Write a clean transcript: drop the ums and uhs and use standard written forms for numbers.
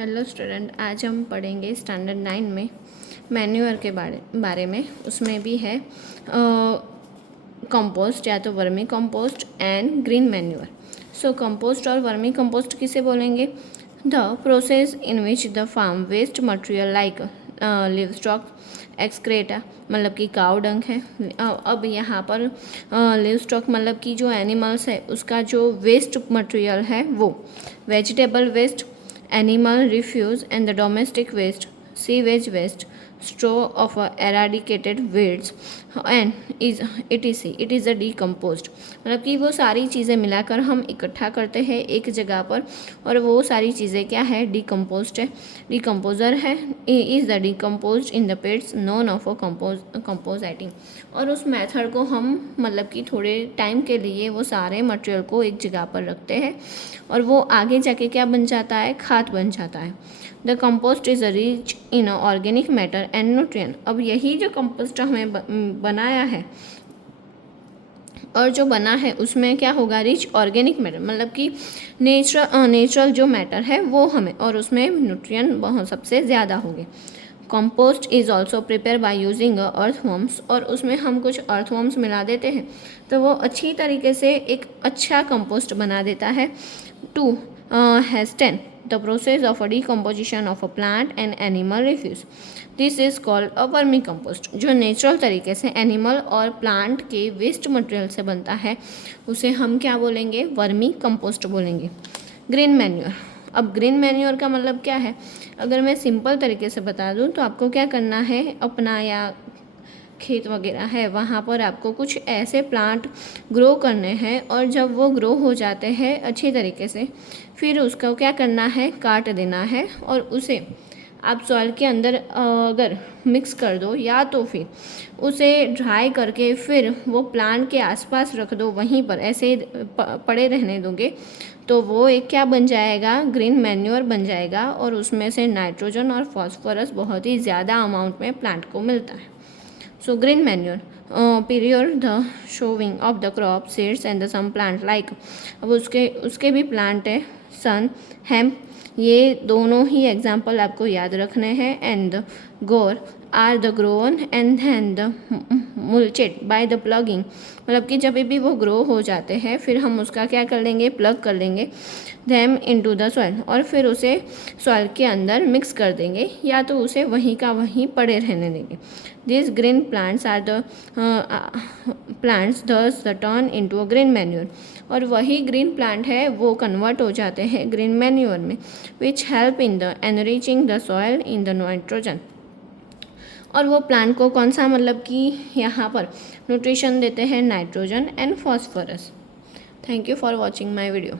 Hello student, आज हम पढ़ेंगे स्टैंडर्ड 9 में मैन्यूअर के बारे में। उसमें भी है कंपोस्ट या तो vermi compost and green manure. So compost और वर्मी कंपोस्ट किसे बोलेंगे? The process in which the farm waste material like livestock excreta मतलब कि काउ डंग है। अब यहाँ पर लिव स्टॉक मतलब कि जो एनिमल्स है उसका जो वेस्ट मटेरियल है वो vegetable waste, animal refuse and the domestic waste, sewage waste, straw of eradicated weeds and it is a decomposed। मतलब कि वो सारी चीज़ें मिलाकर हम इकट्ठा करते हैं एक जगह पर और वो सारी चीज़ें क्या है? डिकम्पोज्ड है, डिकम्पोजर है। Is the decomposed in the pets none of a compositing. और उस मेथड को हम मतलब कि थोड़े टाइम के लिए वो सारे मटेरियल को एक जगह पर रखते हैं और वो आगे जाके क्या बन जाता है? खाद बन जाता है। The compost is rich in organic matter and nutrient. अब यही जो कंपोस्ट हमें बनाया है और जो बना है उसमें क्या होगा? रिच ऑर्गेनिक मैटर मतलब कि नेचुरल जो मैटर है वो हमें, और उसमें न्यूट्रिएंट बहुत सबसे ज़्यादा होंगे। Compost is also prepare by using earthworms, और उसमें हम कुछ अर्थवर्म्स मिला देते हैं तो वो अच्छी तरीके से एक अच्छा कंपोस्ट बना देता है। To hasten the process of a decomposition of a plant and animal refuse. This is called a vermicompost। जो नेचुरल तरीके से एनिमल और प्लांट के वेस्ट मटेरियल से बनता है उसे हम क्या बोलेंगे? वर्मी कंपोस्ट बोलेंगे। Green manure. अब ग्रीन मैन्योर का मतलब क्या है? अगर मैं सिंपल तरीके से बता दूं तो आपको क्या करना है? अपना या खेत वगैरह है वहाँ पर आपको कुछ ऐसे प्लांट ग्रो करने हैं और जब वो ग्रो हो जाते हैं अच्छी तरीके से फिर उसको क्या करना है? काट देना है और उसे आप सॉइल के अंदर अगर मिक्स कर दो या तो फिर उसे ड्राई करके फिर वो प्लांट के आसपास रख दो, वहीं पर ऐसे पड़े रहने दोगे तो वो एक क्या बन जाएगा? ग्रीन मैन्योर बन जाएगा और उसमें से नाइट्रोजन और फॉस्फोरस बहुत ही ज़्यादा अमाउंट में प्लांट को मिलता है। So green manure period the showing of the crop seeds and the some plant like। अब उसके भी प्लांट है सन, हेम्प, ये दोनों ही एग्जाम्पल आपको याद रखने हैं। And gore are the grown and then the mulched by the ploughing मतलब कि जब भी वो ग्रो हो जाते हैं फिर हम उसका क्या कर लेंगे? प्लग कर लेंगे देम इनटू द सॉइल और फिर उसे सॉइल के अंदर मिक्स कर देंगे या तो उसे वहीं का वहीं पड़े रहने देंगे। This green plants are the plants thus the turn into a green manure, और वही ग्रीन प्लांट है वो कन्वर्ट हो जाते हैं ग्रीन मैन्योर में, which help in the enriching the soil in the nitrogen. और वो प्लांट को कौन सा मतलब कि यहाँ पर न्यूट्रिशन देते हैं? Nitrogen and phosphorus. Thank you for watching my video.